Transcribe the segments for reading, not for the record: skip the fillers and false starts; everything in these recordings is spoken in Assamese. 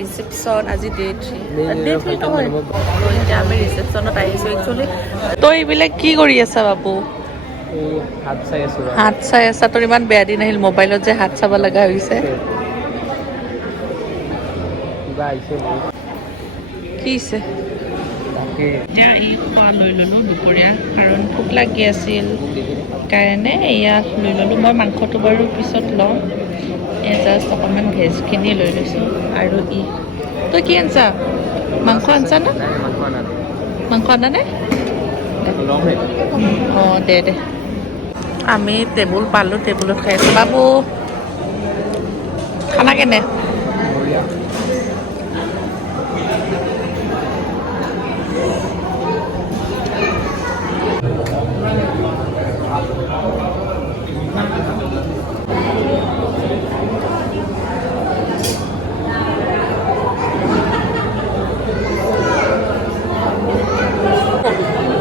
ৰিচেপশ্যন আজি ডে 3 নহয় এতিয়া আমি ৰিচেপশ্যনত আহিছোঁ একচুৱেলি তই এইবিলাক কি কৰি আছা বাবু হাত চাই আছা তোৰ ইমান বেয়া দিন আহিল মোবাইলত যে হাত চাব লগা হৈছে কি হৈছে এতিয়া এই খোৱা লৈ ল'লোঁ দুপৰীয়া কাৰণ ভোক লাগি আছিল কাৰণে এয়া লৈ ল'লোঁ মই মাংসটো বাৰু পিছত লওঁ জাষ্ট অকণমান ভেজখিনি লৈ লৈছোঁ আৰু তই কি আনছা মাংস আনছা না মাংস আনা নে অঁ দে আমি টেবুল পালোঁ টেবুলত খাই আছোঁ বাবু খানা কেনে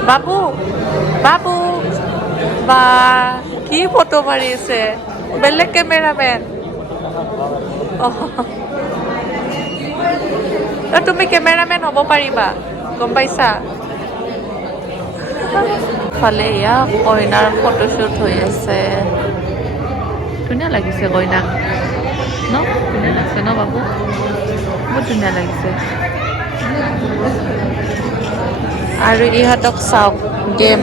বাবু বাবু বা কি ফটো মাৰি আছে বেলেগ কেমেৰামেন তুমি কেমেৰামেন হ'ব পাৰিবা গম পাইছা ফালে এয়া কইনাৰ ফটোশ্বুট হৈ আছে ধুনীয়া লাগিছে কইনাক ন ধুনীয়া লাগিছে ন বাবু বহুত ধুনীয়া লাগিছে আৰু ইহঁতক চাওক গেম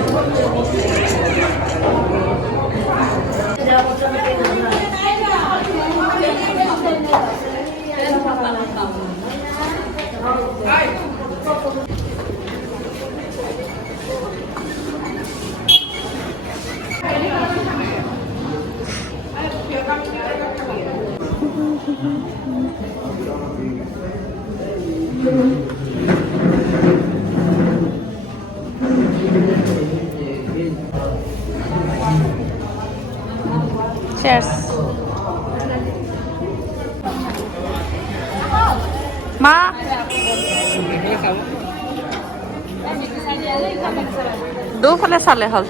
Cheers. Ma. দুফালে চালে হ'ল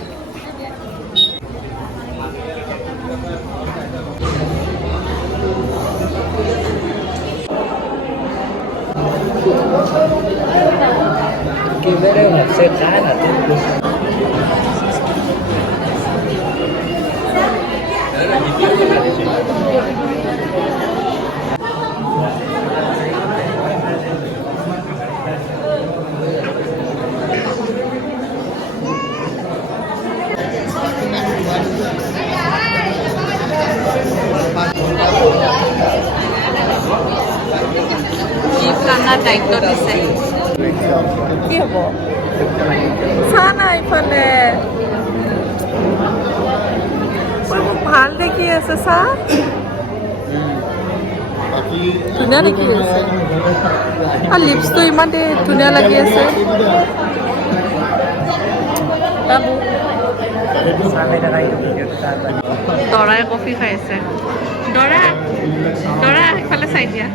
দায়িত্ব দিছে কি হ'ব চা না এইফালে ভাল দেখি আছে চা ধুনীয়া দেখি আছে আৰু লিপছটো ইমান ধুনীয়া লাগি আছে দৰাই কফি খাই আছে দৰা এইফালে চাই দিয়া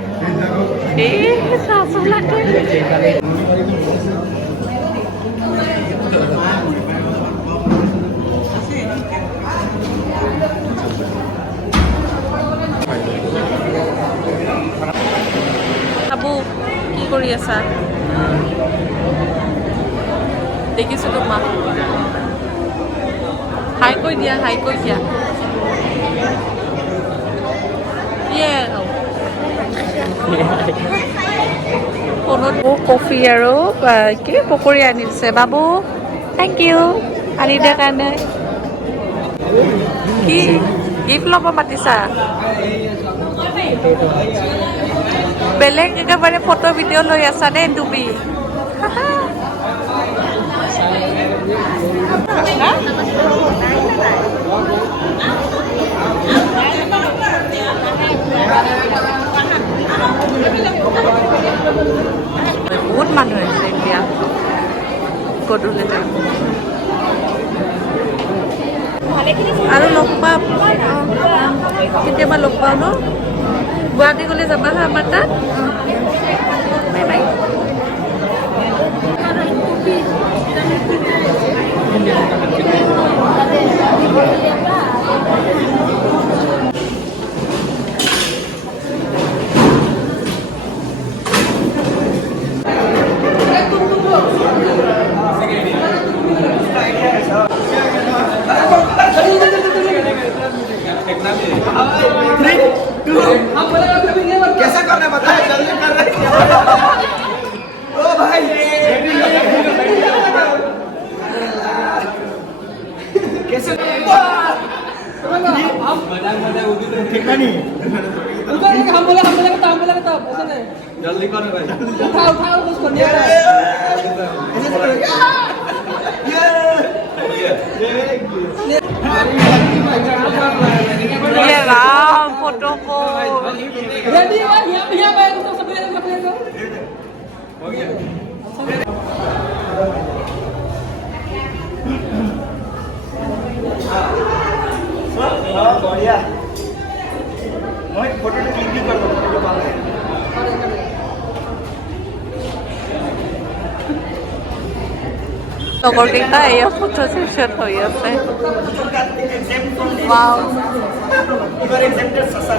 বাবু কি কৰি আছা দেখিছোঁ তোমাক হাই কৈ দিয়া ফোনত কফি আৰু কি পকৰি আনিছে বাবু থেংক ইউ আনি দিয়াৰ কাৰণে কি গিফ্ট ল'ব মাতিছা বেলেগ একেবাৰে ফটো ভিডিঅ' লৈ আছা নে তুমি বহুত মানুহ আছে এতিয়া গধূলি আৰু লগ পাম কেতিয়াবা লগ পাওঁ ন গুৱাহাটী গ'লে যাবা হা আমাৰ তাত বাই বাই कैसा करना है बताए जल्दी कर रहे हैं ओ भाई कैसे मजाक उधर ठिकाना नहीं उधर हम बोला तब ऐसा नहीं जल्दी करो भाई उठाओ कुछ करने का ये राम फोटो को रेडी है यहाँ पे तो सब ले लो हो गया हाँ बढ़िया मैं फोटो क्लिक भी कर दो লগৰকেইটা এয়া ফটো ছেশ্যন হৈ আছে wow You are exempted, Sasa.